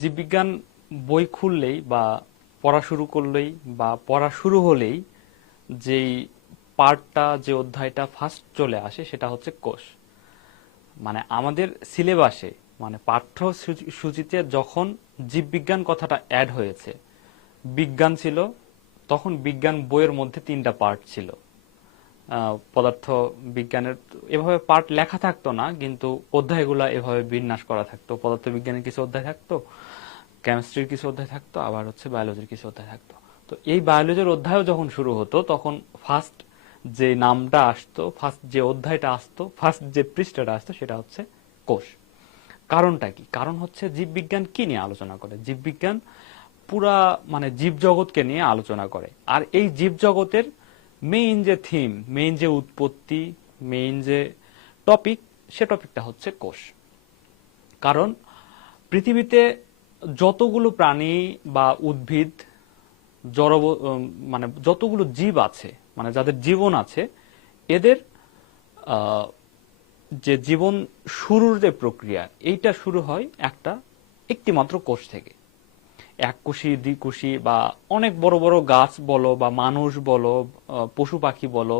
জীববিজ্ঞান বই খুললেই বা পড়া শুরু করলেই বা পড়া শুরু হলেই যেই পার্টটা, যে অধ্যায়টা ফার্স্ট চলে আসে সেটা হচ্ছে কোষ। মানে আমাদের সিলেবাসে মানে পাঠ্য সূচি- সূচিতে যখন জীববিজ্ঞান কথাটা অ্যাড হয়েছে, বিজ্ঞান ছিল, তখন বিজ্ঞান বইয়ের মধ্যে তিনটা পার্ট ছিল। পদার্থ বিজ্ঞানের, এভাবে পার্ট লেখা থাকতো না, কিন্তু অধ্যায়গুলো এভাবে বিন্যাস করা থাকতো। পদার্থ বিজ্ঞানের কিছু অধ্যায় থাকতো কেমিস্ট্রির কিছু অধ্যায় থাকতো, আবার হচ্ছে বায়োলজির কিছু অধ্যায় থাকতো। তো এই বায়োলজির অধ্যায়ও যখন শুরু হতো, তখন ফার্স্ট যে নামটা আসতো ফার্স্ট যে অধ্যায়টা আসতো ফার্স্ট যে পৃষ্ঠাটা আসতো, সেটা হচ্ছে কোষ। কারণটা কি? কারণ হচ্ছে জীববিজ্ঞান কি নিয়ে আলোচনা করে? জীববিজ্ঞান পুরা মানে জীবজগৎকে নিয়ে আলোচনা করে। আর এই জীবজগতের মেইন যে থিম মেইন যে উৎপত্তি মেইন যে টপিক সে টপিকটা হচ্ছে কোষ। কারণ পৃথিবীতে যতগুলো প্রাণী বা উদ্ভিদ জড় মানে যতগুলো জীব আছে মানে যাদের জীবন আছে, এদের যে জীবন শুরুর যে প্রক্রিয়া, এইটা শুরু হয় একটা একটি মাত্র কোষ থেকে। এক কোষী দ্বিকোষী বা অনেক বড় বড় গাছ বলো বা মানুষ বলো পশু পাখি বলো,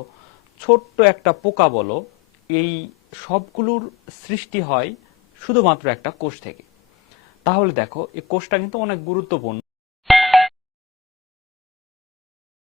ছোট্ট একটা পোকা বলো, এই সবগুলোর সৃষ্টি হয় শুধুমাত্র একটা কোষ থেকে। তাহলে দেখো, এই কোষটা কিন্তু অনেক গুরুত্বপূর্ণ।